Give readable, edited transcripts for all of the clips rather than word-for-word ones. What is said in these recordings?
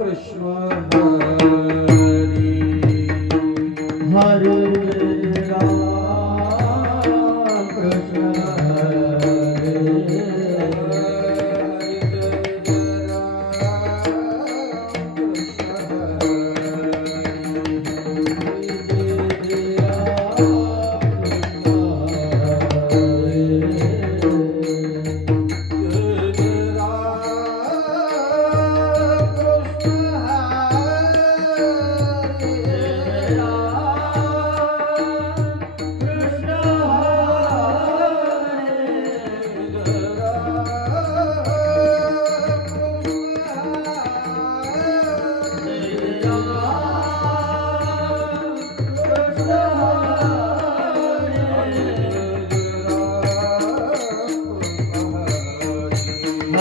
कृष्ण हरी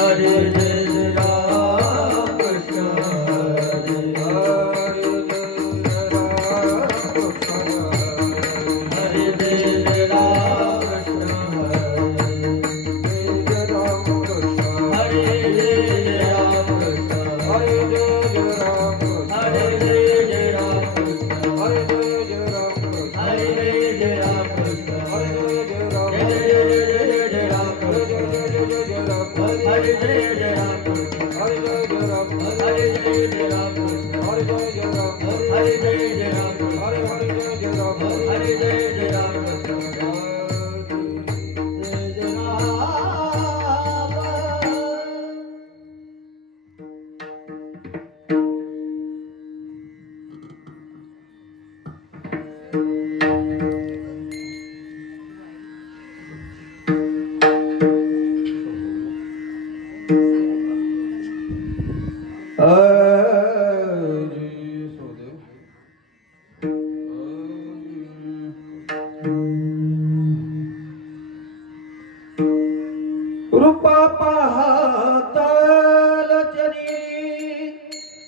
हरे राम कृष्ण रूप पाहतलचनी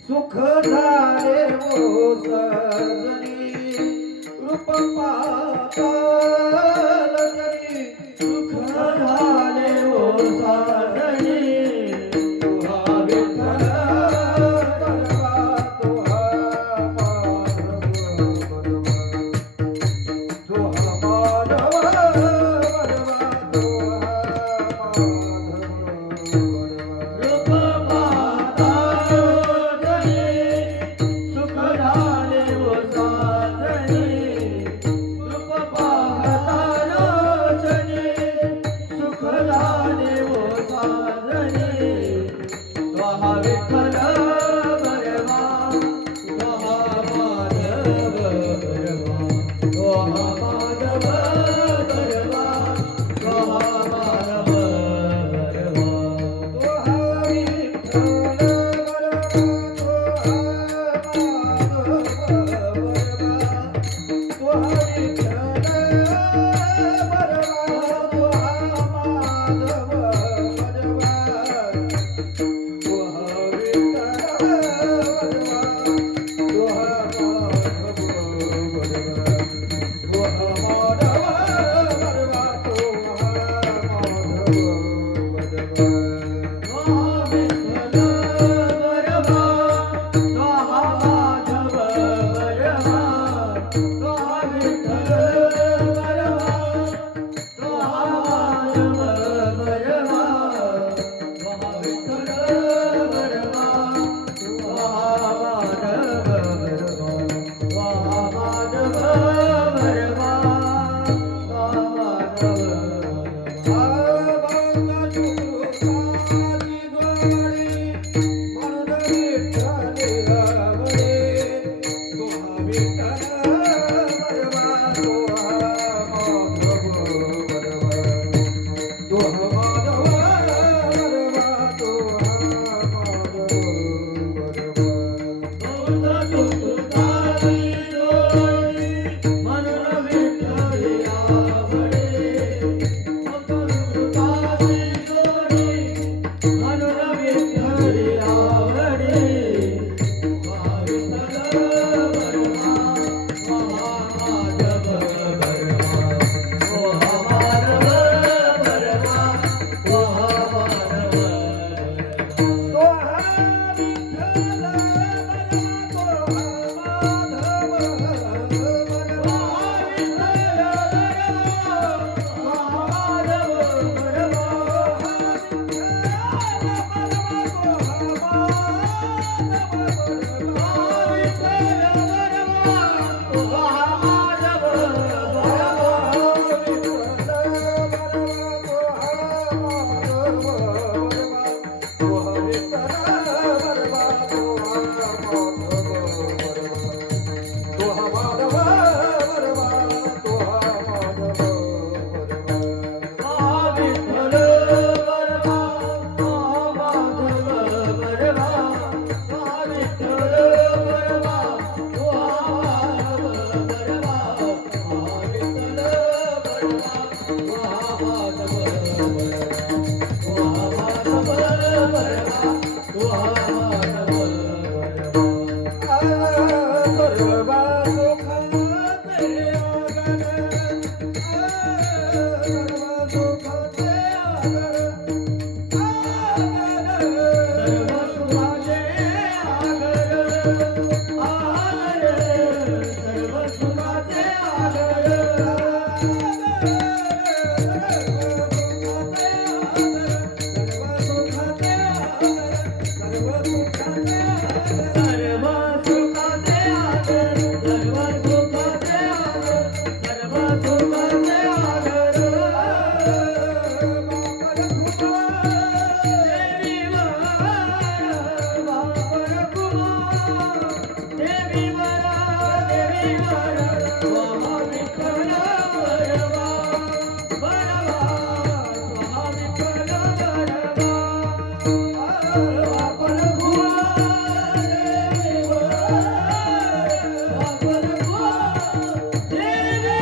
सुख झाले हो सजनी रूप पाहतलचनी सुख झाले हो सजनी तुहा विठ्ठल परवा तुहा माधव सर्व सुखाचे आधार सर्व सुखाचे आधार सर्व सुखाचे आधार बापर कुमार देवी वर देवी वर महाविठ्ठल वरवा वरवा महाविठ्ठल वरवा बापर कुमार देवी वर बापर कुमार देवी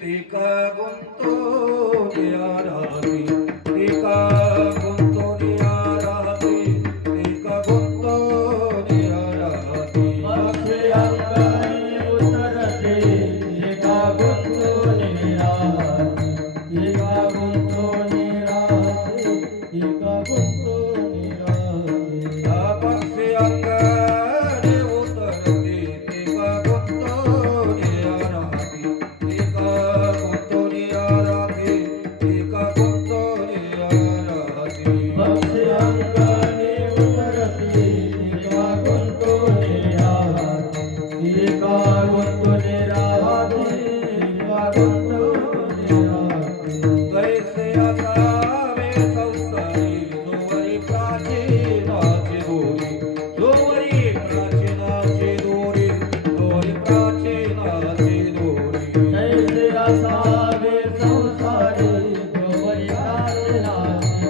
tika gunto diarati tika gunto diarati tika gunto diarati अक्षय अंगाई उतरते एका गुंतो निराते एका गुंतो निराते एका गुंतो निराते अपक्षे अंगाने उतरती tika gunto diarati tika gunto diarati tika gunto diarati अक्षय अंगाई उतरते एका गुंतो निराते एका गुंतो निराते एका गुंतो निराते कैसे असावे संसारी जोवरी प्राचीनाची दोरी जोवरी प्राचीनाची दोरी जोवरी प्राचीनाची दोरी कैसे असावे संसारी जोवरी प्राचीनाची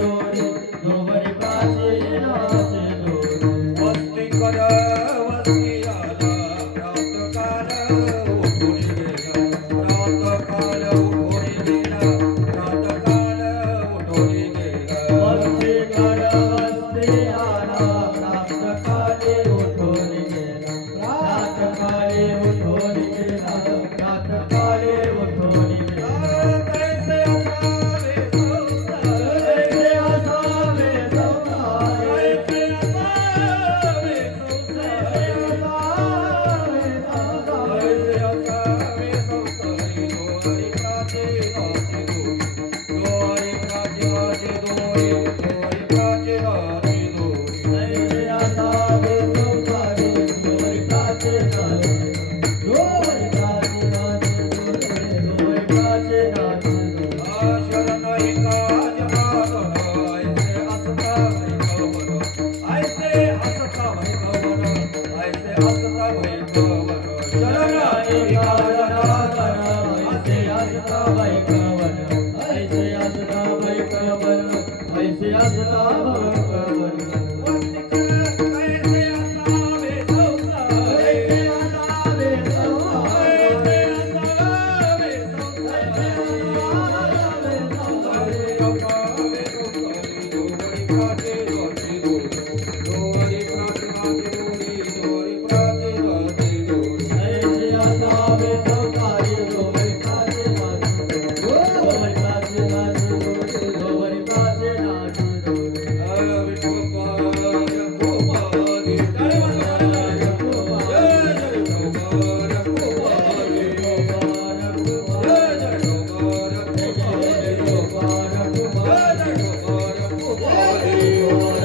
दोरी जोवरी प्राचीनाची दोरी वस्ती कर वस्ती आला प्रातकाल उठून गेला प्रातकाल उठून गेला प्रातकाल उठून गेला वस्ती कर वस्ती आला प्रातकाली उठून गेला प्रातकाली उठून गेला प्रातकाली उठून गेला कैसे असावे संसार कैसे असावे संसार कैसे असावे संसार कैसे असावे संसारी दोरी प्राचीनाची दोरी प्राचीनाची दोरी दोरी प्राचीनाची दोरी कैसे असावे संसारी दोरी प्राचीनाची दोरी प्राचीनाची दोरी प्राचीनाची शरण एकाच आसन ऐसे असता वैभवन ऐसे असता वैभवन ऐसे असता वैभवन शरण एकाच ऐसे असता वैभवन ऐसे असता वैभवन ऐसे असता वैभवन कैसे असावे संसार कैसे असावे संसार कैसे असावे संसार असावे संसारी दोरी प्राचीनाची दोरी दोरी प्राचीनाची दोरी दोरी प्राचीनाची दोरी ऐसे असावे संसारी दोरी प्राचीनाची दोरी प्राचीनाची दोरी प्राचीनाची दोरी हरी